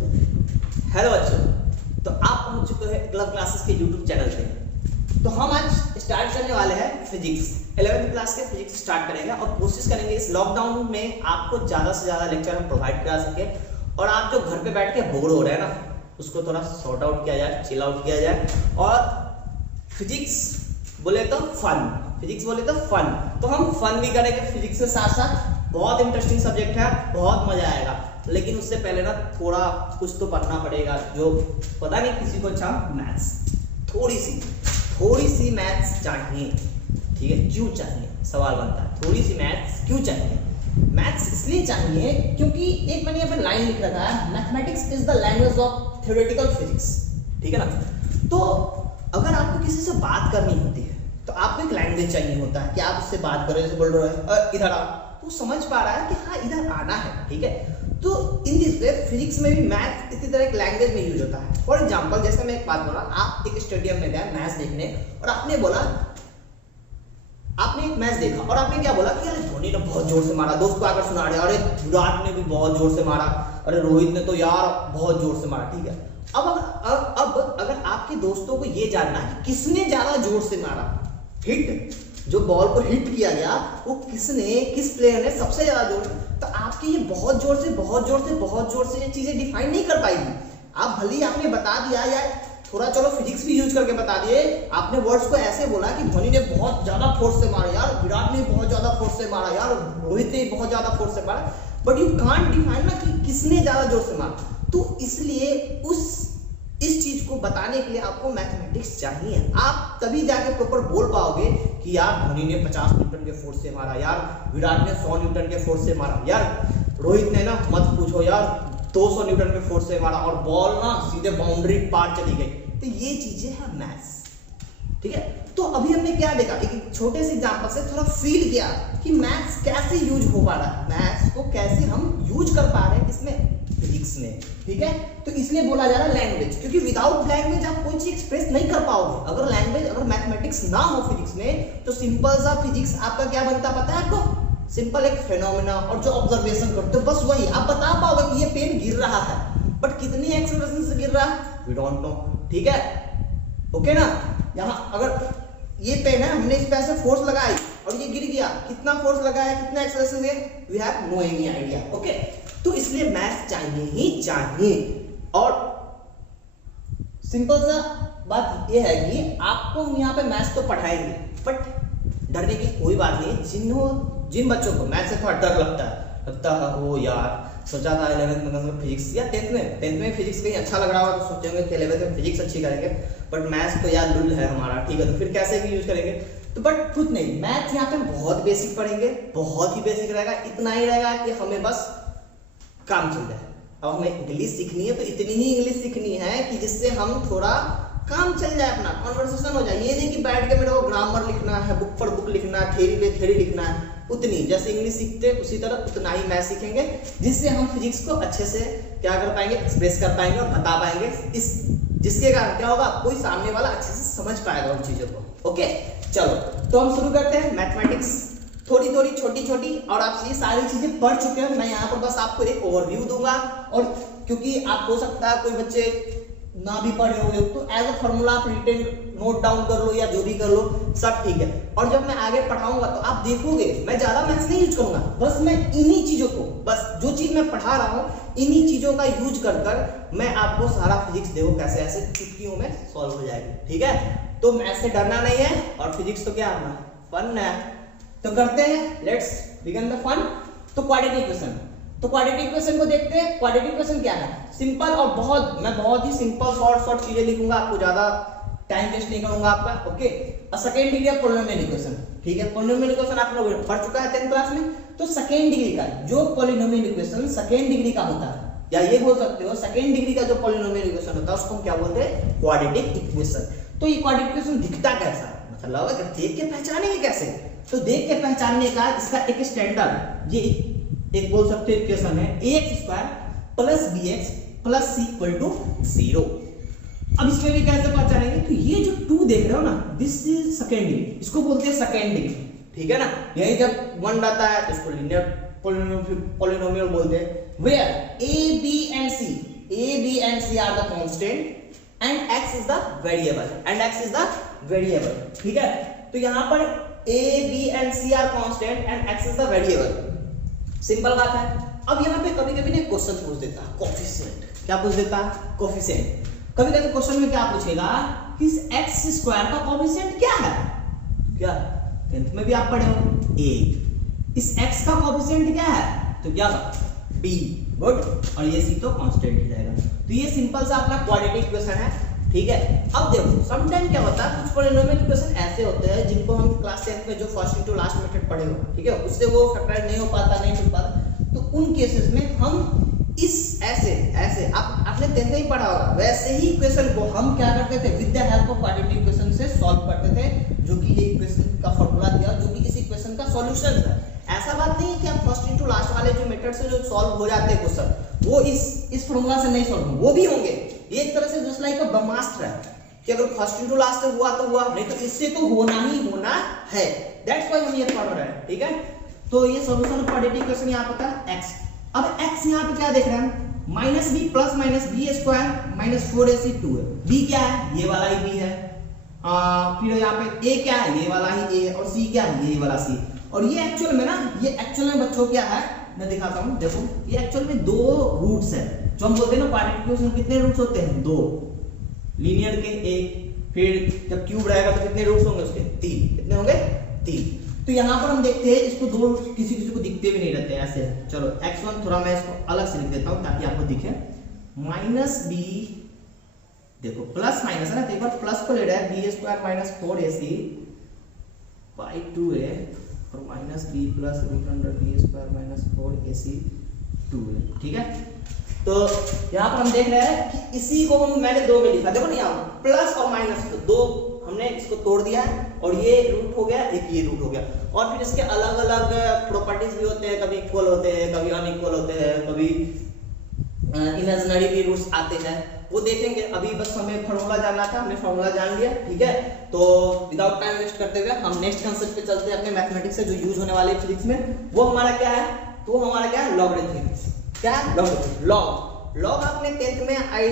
Hello बच्चों, तो आप पहुंच चुके हैं क्लब क्लासेस के यूट्यूब चैनल पे। तो हम आज स्टार्ट करने वाले हैं फिजिक्स 11th क्लास के फिजिक्स स्टार्ट करेंगे और कोशिश करेंगे इस लॉकडाउन में आपको ज़्यादा से ज़्यादा लेक्चर हम प्रोवाइड करा सके और आप जो घर पे बैठ के बोर हो रहे हैं ना, उसको थोड़ा सॉर्ट आउट किया जाए, चिल आउट किया जाए। और फिजिक्स बोले तो फन, फिजिक्स बोले तो फन, तो हम फन भी करेंगे फिजिक्स के साथ साथ। बहुत इंटरेस्टिंग सब्जेक्ट है, बहुत मजा आएगा। लेकिन उससे पहले ना थोड़ा कुछ तो पढ़ना पड़ेगा, जो पता नहीं किसी को अच्छा मैथ्स, थोड़ी सी मैथ्स चाहिए। ठीक है, क्यों चाहिए सवाल बनता है, थोड़ी सी मैथ्स क्यों चाहिए? मैथ्स इसलिए चाहिए क्योंकि एक मैंने यहाँ पे लाइन लिख रखा है, mathematics is the language of theoretical physics. ठीक है ना? तो अगर आपको किसी से बात करनी होती है तो आपको एक लैंग्वेज चाहिए होता है कि आप उससे बात करें। जैसे बोल रहे हो इधर आओ, तो समझ पा रहा है कि हाँ इधर आना है। ठीक है, तो इन दिस वे फिजिक्स में भी मैथ इसी तरह एक लैंग्वेज में यूज होता है। फॉर एग्जांपल, जैसे मैं एक बात बोला, आप एक स्टेडियम में गए मैच देखने और आपने एक मैच देखा और आपने क्या बोला कि अरे धोनी ने बहुत जोर से मारा, दोस्त को आकर सुना रहे, अरे विराट ने भी बहुत जोर से मारा, अरे रोहित ने तो यार बहुत जोर से मारा। ठीक है, अब अगर आपके दोस्तों को ये जानना है किसने ज्यादा जोर से मारा, हिट जो बॉल को हिट किया गया वो किस प्लेयर ने सबसे ज्यादा जोर, तो आपके ये बहुत जोर से ये चीजें डिफाइन नहीं कर पाएगी। आप भले ही आपने बता दिया या थोड़ा चलो फिजिक्स भी यूज करके बता दिए, आपने वर्ड्स को ऐसे बोला कि धोनी ने बहुत ज्यादा फोर्स से मारा यार, विराट ने बहुत ज्यादा फोर्स से मारा यार, रोहित ने बहुत ज्यादा फोर्स से मारा, बट यू कांट डिफाइन ना कि किसने ज्यादा जोर से मारा। तो इसलिए इस चीज को बताने के लिए आपको मैथमेटिक्स चाहिए। आप तभी जाके प्रॉपर बोल पाओगे कि यार धोनी ने 50 न्यूटन के फोर्स से मारा, यार विराट ने 100 न्यूटन के फोर्स से मारा, यार रोहित ने ना मत पूछो यार 200 न्यूटन के फोर्स से मारा और बॉल ना सीधे बाउंड्री पार चली गई। तो ये चीजें हैं मैथ्स। ठीक है, तो अभी हमने क्या देखा, एक छोटे से एग्जांपल से थोड़ा फील किया कि मैथ्स कैसे यूज हो पा रहा है, मैथ्स को कैसे हम यूज कर पा रहे हैं किसमें, फिजिक्स में। ठीक है, तो इसलिए बोला जा रहा है लैंग्वेज, क्योंकि विदाउट लैंग्वेज आप कोई चीज एक्सप्रेस नहीं कर पाओगे। अगर मैथमेटिक्स ना हो फिजिक्स में तो सिंपल सा फिजिक्स आपका क्या बनता पता है आपको? सिंपल एक फेनोमेना, और जो ऑब्जर्वेशन करते हो बस वही आप बता पाओगे कि ये पेन गिर रहा है, बट कितनी एक्सेलरेशन से गिर रहा है वी डोंट नो। ठीक है, ओके ना? यहाँ अगर ये पेन है, हमने इस पे ऐसे फोर्स लगाई और ये गिर गया, कितना फोर्स लगाया, कितना एक्सेलरेशन है, we have no any idea. Okay, तो इसलिए मैथ चाहिए ही चाहिए। और सिंपल सा बात ये है कि आपको हम यहाँ पे मैथ्स तो पढ़ाएंगे, बट डरने की कोई बात नहीं। जिन बच्चों को मैथ से थोड़ा डर लगता है ओ यार, सोचा था 11th में फिजिक्स या 10th में फिजिक्स कहीं अच्छा लग रहा होगा तो सोचेंगे कि 11th में फिजिक्स अच्छी करेंगे, बट मैथ्स तो यार लुल है हमारा। ठीक है, तो फिर कैसे भी यूज करेंगे? तो बट कुछ नहीं, मैथ यहाँ पे बहुत बेसिक पढ़ेंगे, बहुत ही बेसिक रहेगा। इतना ही रहेगा कि हमें बस काम चल जाए। अब हमें इंग्लिश सीखनी है तो इतनी ही इंग्लिश सीखनी है कि जिससे हम थोड़ा काम चल जाए, अपना कॉन्वर्सेशन हो जाए। ये नहीं कि बैठ के मेरे को ग्रामर लिखना है, बुक पर बुक लिखना है, थ्योरी पे थ्योरी लिखना है। उतनी जैसे इंग्लिश सीखते उसी तरह उतना ही मैथ सीखेंगे, जिससे हम फिजिक्स को अच्छे से क्या कर पाएंगे, एक्सप्रेस कर पाएंगे और बता पाएंगे। जिसके कारण क्या होगा, कोई सामने वाला अच्छे से समझ पाएगा उन चीजों को। ओके, चलो तो हम शुरू करते हैं। मैथमेटिक्स थोड़ी छोटी, और आप ये सारी चीजें पढ़ चुके हैं। मैं यहाँ पर बस आपको एक ओवरव्यू दूंगा, और क्योंकि आप हो सकता है कोई बच्चे ना भी पढ़े होंगे तो एज अ फॉर्मूला आप रिटेन नोट डाउन कर लो या जो भी कर लो, सब ठीक है। और जब मैं आगे पढ़ाऊंगा तो आप देखोगे मैं ज्यादा मैथ्स नहीं यूज करूंगा, बस मैं इन्हीं चीजों को, बस जो चीज मैं पढ़ा रहा हूँ इन्हीं चीजों का यूज कर मैं आपको सारा फिजिक्स देखो कैसे ऐसे चुटकियों में सॉल्व हो जाएगी। ठीक है, तो मैथ्स से डरना नहीं है, और फिजिक्स तो क्या है, फन है। तो करते हैं, लेट्स बिगिन द फन। तो क्वाड्रेटिक इक्वेशन को देखते हैं। क्वाड्रेटिक इक्वेशन क्या है? सिंपल, और मैं बहुत ही सिंपल शॉर्ट चीजें लिखूंगा, आपको ज्यादा टाइम वेस्ट नहीं करूंगा आपका। Okay, second degree of polynomial equation. ठीक है, पॉलिनोमियल इक्वेशन आप लोग पढ़ चुका है 10th क्लास में। तो सेकंड डिग्री का जो पॉलिनोमियल इक्वेशन सेकंड डिग्री का होता है, या ये बोल सकते हो सेकंड डिग्री का जो पॉलिनोमियल इक्वेशन होता है उसको हम क्या बोलते हैं, क्वाड्रेटिक इक्वेशन। तो ये क्वाड्रेटिक इक्वेशन दिखता कैसा, मतलब देख के पहचानेंगे कैसे? तो देख के पहचानने का इसका एक स्टैंडर्ड, ये एक बोल सकते हैं इक्वेशन है ax² + bx + c = 0। अब इसमें भी कैसे पहचानेंगे? तो ये जो 2 देख रहे हो ना, दिस इज सेकंड डिग्री, इसको बोलते हैं सेकंड डिग्री। ठीक है ना? यही जब 1 रहता है तो इसको लीनियर पॉलिनोमियल बोलते हैं। Where a b and c, a and c are the constant and x is the variable, ठीक है। तो यहाँ पर a b and c are constant and x is the variable, simple बात है। अब यहाँ पे कभी कभी ना क्वेश्चन पूछ देता है कोफिशिएंट, क्या पूछ देता है कोफिशिएंट। कभी कभी क्वेश्चन में क्या पूछेगा कि इस x स्क्वायर का कोफिशिएंट क्या है, क्या 10th में भी आप पढ़े हो 8, इस x का कोफिशिएंट क्या है तो क्या b, गुड, और ये c तो कांस्टेंट ही रहेगा। तो ये सिंपल सा अपना क्वाड्रेटिक इक्वेशन है, ठीक है। अब देखो सम टाइम क्या होता है, कुछ पॉलिनोमियल इक्वेशन ऐसे होते हैं जिनको हम क्लास 10th में जो फर्स्ट इनटू लास्ट मेथड पढ़े हो, ठीक है, उससे वो फैक्टराइज नहीं हो पाता, नहीं मिल पाता, तो उन केसेस में हम इस ऐसे आपने 10th में ही पढ़ा होगा, वैसे ही इक्वेशन को हम क्या करते थे, with the help of quadratic equation से सॉल्व करते थे, जो कि ये इक्वेशन का फार्मूला दिया, जो कि इस इक्वेशन का सॉल्यूशन है। ऐसा बात नहीं है कि आप फर्स्ट इनटू लास्ट वाले जो मेथड से जो सॉल्व हो जाते हैं क्वेश्चन, वो इस फार्मूला से नहीं सॉल्व होंगे, वो भी होंगे। ये एक तरह से जस्ट लाइक अ ब्रह्मास्त्र है कि अगर फर्स्ट इनटू लास्ट से हुआ तो हुआ, नहीं तो इससे तो होना ही होना है। दैट्स व्हाई हम ये पढ़ रहे हैं, ठीक है। तो ये सॉल्यूशन क्वाड्रेटिक इक्वेशन यहाँ पता है x। अब x यहाँ पे क्या देख रहे हैं, minus b plus minus b square minus 4ac 2 है। b क्या है, ये वाला ही b है। फिर यहाँ पे a क्या है, ये वाला ही a है, और c क्या है, ये वाला c। और ये एक्चुअल में ना, ये एक्चुअल में बच्चों क्या है, मैं दिखाता हूँ, देखो ये एक्चुअल में दो रूट्स है, जो हम बोलते हैं ना क्वाड्रेटिक इक्वेशन में कितने रूट्स होते हैं, दो, लीनियर के एक, फिर जब क्यूब रहेगा तो कितने रूट्स होंगे उसके, तीन, कितने होंगे, तीन। तो यहाँ पर हम देखते हैं इसको दो किसी किसी को दिखते भी नहीं रहते ऐसे। चलो x1 थोड़ा मैं इसको अलग से लिख देता हूँ ताकि आपको दिखे, माइनस बी, देखो प्लस माइनस है ना, तो एक बार प्लस को ले रहा है, B square minus 4ac by 2a और minus b plus root under b square minus 4ac 2a, ठीक है। तो यहाँ पर हम देख रहे हैं कि इसी को मैंने दो में लिखा, देखो ना यहाँ प्लस और माइनस, तो दो हमने इसको तोड़ दिया है, और ये रूट हो गया, एक ये रूट हो गया। और फिर इसके अलग अलग प्रॉपर्टीज भी होते हैं, कभी इक्वल होते हैं, कभी अनइक्वल होते हैं, कभी इमेजिनरी भी रूट्स आते हैं, वो देखेंगे। अभी बस हमें फार्मूला जानना था, हमने फार्मूला जान लिया, ठीक है। तो विदाउट टाइम वेस्ट करते हुए हम नेक्स्ट कांसेप्ट पे चलते हैं अपने मैथमेटिक्स से जो यूज होने वाले फिजिक्स में। वो हमारा क्या है, तो हमारा क्या है, लॉगरिथम। क्या है, लॉगरिथम। लॉग आपने 10th में आई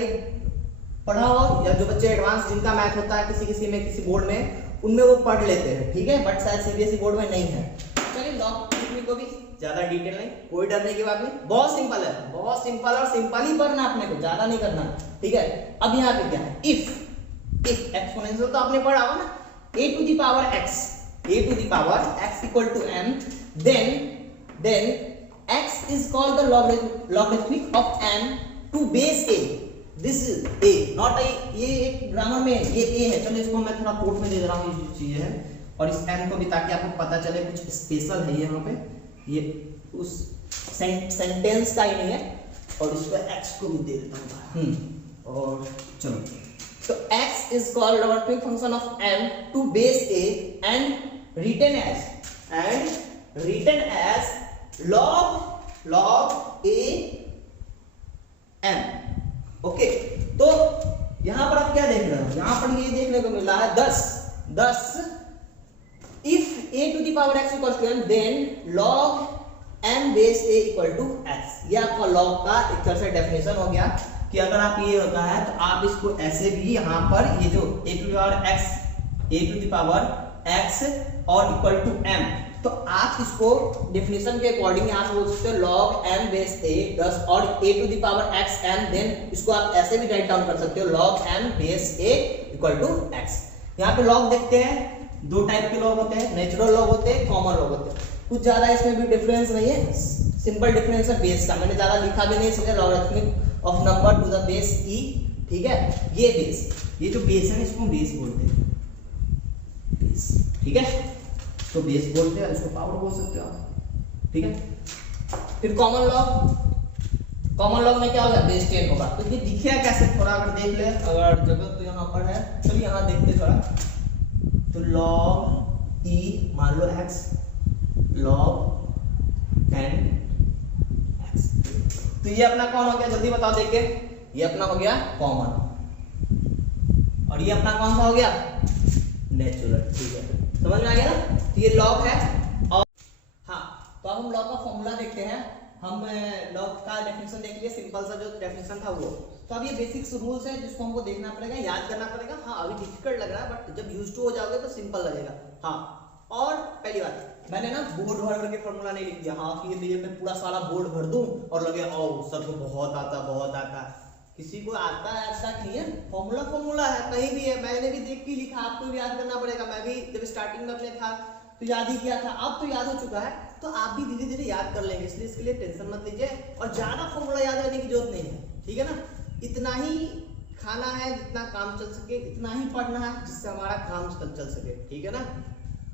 पढ़ा हो, या जो बच्चे एडवांस जिनका मैथ होता है किसी में किसी बोर्ड में, उनमें वो पढ़ लेते हैं, ठीक है, बट शायद सीबीएसई बोर्ड में नहीं है। चलिए लॉग को भी ज्यादा डिटेल नहीं, कोई डरने की बात नहीं, बहुत सिंपल है, बहुत सिंपल, और सिंपल ही पढ़ना अपने को, ज्यादा नहीं करना, ठीक है। अब यहाँ पे क्या है, इफ एक्सपोनेंशियल तो आपने पढ़ा होगा ना, a to the power x equal to m, then x is called the logarithmic of m to base a. This is a, not a, ये एक ग्रामर में ये a है। चलो इसको मैं थोड़ा कोट में दे रहा हूँ, ये चीजें हैं, और इस m को भी, ताकि आपको पता चले कुछ स्पेशल है यहाँ पे, ये उस सेंटेंस का ही नहीं है। और इस पे x को भी दे देता हूँ, और चलो, तो x is called logarithmic function of m to base a and written as log a m। Okay, तो यहां पर आप क्या देख रहे हो, यहां पर ये देखने को मिला है 10 if a to the power x equals to m, then log m base a equal to x। ये आपका log का एक तरह से डेफिनेशन हो गया कि अगर आप ये होता है तो आप इसको ऐसे भी यहाँ पर ये जो a to the power x और equal to m, तो आप इसको डेफिनेशन के अकॉर्डिंग यहाँ बोल सकते हो log m base a 10 और a to the power x m, then इसको आप ऐसे भी राइट डाउन कर सकते हो log m base a equal to x। यहाँ पे log देखते हैं, दो टाइप के log होते हैं, नेचुरल log होते हैं, कॉमन log होते हैं। कुछ ज्यादा इसमें भी डिफरेंस नहीं है, सिंपल डिफरेंस है बेस का, मैंने ज्यादा लिखा भी नहीं, समझे, logarithmic of number two the base e, ठीक है। ये बेस, ये जो बेस है इसको बेस बोलते हैं, बेस, ठीक है, तो बेस बोलते हैं, इसको पावर बोल सकते हो आप, ठीक है। फिर कॉमन लॉग में क्या होगा, बेस 10 होगा। तो ये दिखेगा कैसे, थोड़ा अगर देख ले, अगर जगह तो यहाँ पर है, चलिए यहाँ देखते थोड़ा, तो log e मान लो x log 10x, तो ये अपना कौन हो गया, जल्दी बताओ देख के, ये अपना हो गया कॉमन, और ये अपना कौन सा हो गया, नेचुरल, ठीक है, समझ में आ गया ना। तो ये लॉग है, और हाँ, तो अब हम लॉग का फॉर्मूला देखते हैं। हम लॉग का डेफिनेशन देख लिए, सिंपल सा जो डेफिनेशन था वो। तो अब ये बेसिक्स रूल्स है जिसको हमको देखना पड़ेगा, याद करना पड़ेगा। हाँ अभी डिफिकल्ट लग रहा है बट जब यूज्ड टू हो जाओगे तो सिंपल लगेगा। हाँ और पहली बात, मैंने ना बोर्ड भर करके फॉर्मूला नहीं लिख दिया। हाँ कि ये मैं पूरा सारा बोर्ड भर दूं और लगे ओ सर को बहुत आता। किसी को आता है ऐसा नहीं है, फॉर्मूला है, कहीं भी है, मैंने भी देख के लिखा, आपको भी याद करना पड़ेगा। मैं भी जब स्टार्टिंग में अपने था तो याद ही किया था, अब तो याद हो चुका है, तो आप भी धीरे धीरे याद कर लेंगे, इसलिए इसके लिए टेंशन मत लीजिए। और ज्यादा फॉर्मूला याद करने की जरूरत नहीं है, ठीक है ना। इतना ही खाना है जितना काम चल सके, इतना ही पढ़ना है जिससे हमारा काम चल सके, ठीक है ना।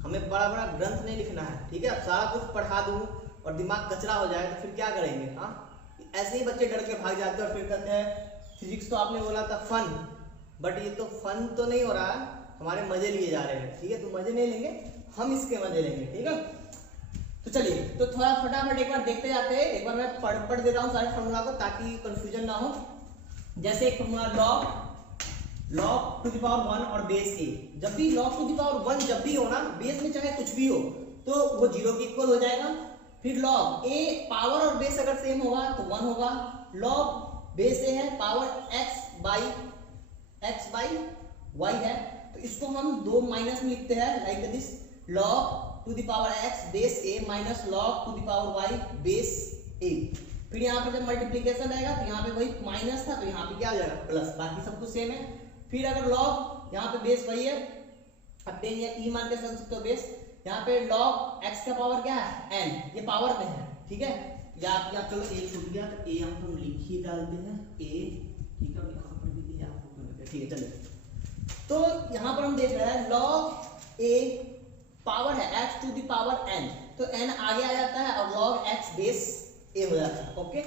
हमें बड़ा बड़ा ग्रंथ नहीं लिखना है, ठीक है। अब सारा कुछ पढ़ा दूं और दिमाग कचरा हो जाए तो फिर क्या करेंगे। हाँ ऐसे ही बच्चे डर के भाग जाते हैं और फिर कहते हैं फिजिक्स तो आपने बोला था फन, बट ये तो फन तो नहीं हो रहा है, हमारे मजे लिए जा रहे हैं, ठीक है। तो मजे नहीं लेंगे, हम इसके मजे लेंगे, ठीक है। तो चलिए तो थोड़ा फटाफट एक बार देखते जाते हैं। एक बार मैं पढ़ देता हूँ सारे फॉर्मूला को ताकि कंफ्यूजन ना हो। जैसे एक formula log to the power 1 और बेस ए। जब भी लॉग टू द पावर 1 जब भी हो ना, बेस में चाहे कुछ भी हो तो वो 0 के इक्वल हो जाएगा। फिर लॉग ए पावर और बेस अगर सेम होगा तो 1 होगा। लॉग बेस ए है, पावर x बाई y है, तो इसको हम दो माइनस में लिखते हैं like this, log to the power x base a minus log to the power y base a। फिर यहाँ पे जब मल्टीप्लीकेशन रहेगा तो यहाँ पे वही माइनस था तो यहाँ पे क्या आ जाएगा प्लस, बाकी सब कुछ सेम है। फिर अगर log यहाँ पे बेस वही है, अब 10 या e मान के चल सकते हो बेस। यहाँ पे log x का पावर क्या है n, ये पावर में है, ठीक है। या आप चलो a छूट गया तो a हम लिख ही डालते हैं a, ठीक है। यहाँ पर भी दिया आपको, ठीक है। चलिए तो यहाँ पर हम देख रहे हैं log a पावर है x to the power n, तो n आगे आ जाता है और log x बेस a हो जाता है, ओके।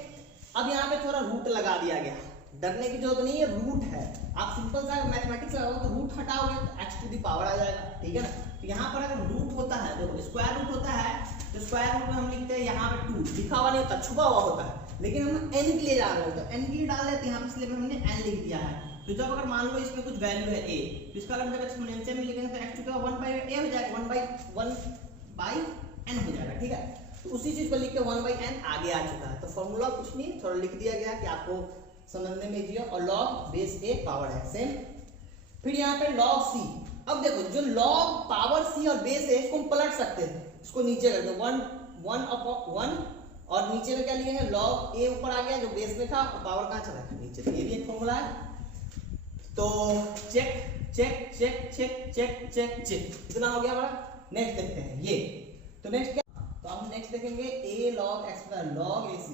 अब यहाँ पे थोड़ा रूट लगा दिया गया, डरने की जरूरत नहीं है, रूट है। आप सिंपल सा मैथमेटिक्स लगाओगे तो रूट हटाओगे तो x टू द पावर आ जाएगा, ठीक है ना। तो यहाँ पर अगर रूट होता है, देखो स्क्वायर रूट होता है तो स्क्वायर रूट में हम लिखते हैं यहाँ पे 2, लिखा हुआ नहीं होता, छुपा हुआ होता है, लेकिन हम n के लिए जा रहे होते हैं, n के लिए डाल देते हैं यहाँ पे, इसलिए हमने n लिख दिया है। तो जब अगर मान लो इसमें कुछ वैल्यू है a, तो इसका अगर जब एक्सपोनेंशियल में लिखेंगे तो x to the power 1 by a हो जाएगा, 1 बाई n हो जाएगा, ठीक है। तो उसी चीज को लिख के 1 बाई n आगे आ चुका है। तो फॉर्मूला कुछ नहीं, थोड़ा लिख दिया गया कि आपको समझने में इजी हो। और log बेस a पावर है सेम। फिर यहाँ पे log c, अब देखो जो log पावर c और बेस a इसको हम पलट सकते हैं, इसको नीचे कर दो 1 और नीचे में क्या लिए है log a ऊपर आ गया जो बेस में था और पावर कहाँ चला गया नीचे, ये भी एक फॉर्मूला है। तो check check check check check check check, इतना हो गया हमारा। नेक्स्ट देखते हैं ये, तो नेक्स्ट क्या, तो हम नेक्स्ट देखेंगे a log x log ac।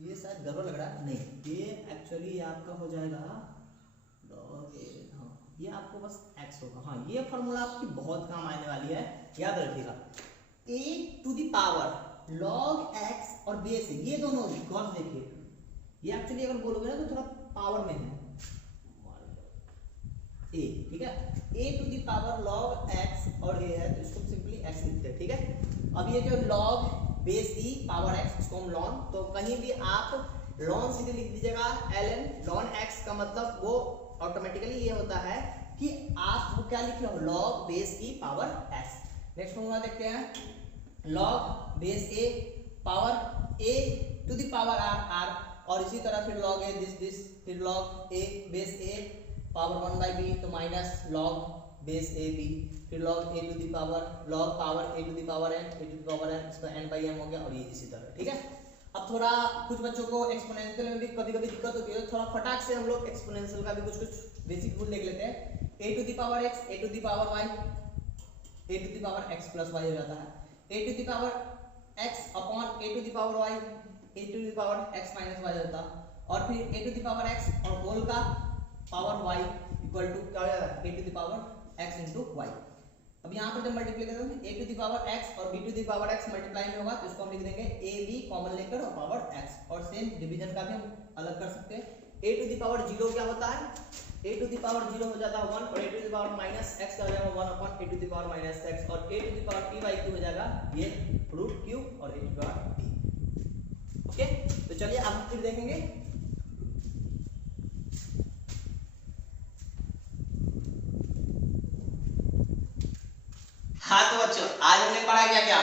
ये शायद गड़बड़ लग रहा है, नहीं ये एक्चुअली आपका हो जाएगा log a, हाँ ये आपको बस x होगा। हाँ ये फॉर्मूला आपकी बहुत काम आने वाली है, याद रखिएगा। a to the power log x और बेस ये दोनों गौर से देखिए, ये एक्चुअली अगर बोलोगे ना तो थोड़ा पावर में है a, ठीक है। a to the power log x और a है तो इसको सिंपली x लिखते हैं, ठीक है। अब ये जो log base e power x, इसको हम ln, तो कहीं भी आप ln सीधे लिख दीजिएगा ln, ln x का मतलब वो ऑटोमेटिकली ये होता है कि आप वो क्या लिख रहे हो log base e power x। Next formula देखते हैं, log base a power a to the power r, और इसी तरह फिर log a दिस, फिर log a base a power 1 by b, तो minus log base a b, फिर log a to the power log power a to the power n, a to the power n, इसका n by m हो गया, और ये इसी तरह, ठीक है। अब थोड़ा कुछ बच्चों को एक्सपोनेंशियल में भी कभी कभी दिक्कत होती है, थोड़ा फटाक से हम लोग एक्सपोनेंशियल का भी कुछ बेसिक रूल देख लेते हैं। a to the power x, a to the power y, a to the power x plus y हो जाता है, a to the power x upon a to the power y, a to the power x minus y होता, और फिर a to the power x और whole का power y equal to क्या हो जाता है a to the power x into y. अब यहाँ पर जब multiplication a to the power x और b to the power x multiply में होगा तो इसको हम लिख देंगे a b कॉमन लेकर और पावर x, और सेम डिवीजन का भी हम अलग कर सकते हैं। a टू द पावर 0 क्या होता है, a टू द पावर 0 हो जाता है 1, और a to the power minus x का हो जाएगा 1 upon a to the power minus x, और a to the power p by q हो जाएगा ये रूट q और a to the power p, okay. तो चलिए अब फिर देखेंगे। हाँ तो बच्चों आज हमने पढ़ा क्या क्या,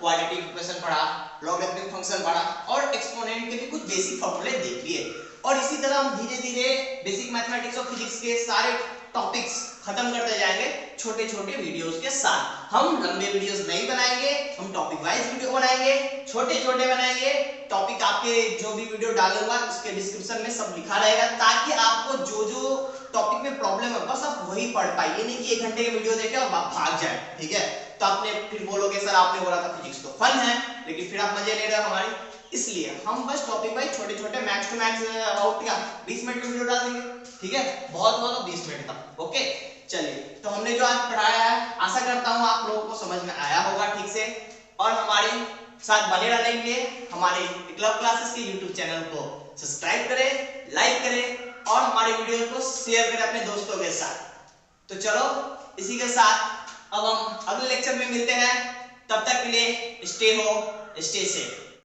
क्वाड्रेटिक इक्वेशन पढ़ा, लॉगरिथमिक फंक्शन पढ़ा और एक्सपोनेंट के भी कुछ बेसिक फॉर्मूले देख लिए। और इसी तरह हम धीरे धीरे बेसिक मैथमेटिक्स और फिजिक्स के सारे टॉपिक्स खत्म करते जाएंगे छोटे छोटे वीडियोस के साथ। हम लंबे वीडियोस नहीं बनाएंगे, हम टॉपिक वाइज वीडियो बनाएंगे, छोटे छोटे बनाएंगे। टॉपिक आपके जो भी वीडियो डालूंगा उसके डिस्क्रिप्शन में सब लिखा रहेगा, ताकि आपको जो जो टॉपिक में प्रॉब्लम है बस आप वही पढ़ पाए। ये नहीं कि 1 घंटे की वीडियो देखे और भाग जाए, ठीक है? तो आपने फिर बोलोगे सर आपने बोला था फिजिक्स तो फन है, लेकिन फिर आप मजे ले रहे हो हमारी। इसलिए हम बस टॉपिक वाइज छोटे छोटे मैक्स टू मैक्स अबाउट क्या 20 मिनट की वीडियो डाल देंगे, ठीक है? बहुत बहुत 20 मिनट तक, ओके? चलिए, तो हमने जो आज पढ़ाया है आशा करता हूँ आप लोगों को समझ में आया होगा ठीक से। और हमारे साथ बने रहने के लिए हमारे क्लब क्लासेस के YouTube चैनल को सब्सक्राइब करें, लाइक करें और हमारे वीडियो को शेयर करें अपने दोस्तों के साथ। तो चलो इसी के साथ अब हम अगले लेक्चर में मिलते हैं। तब तक के लिए स्टे हो, स्टे सेफ।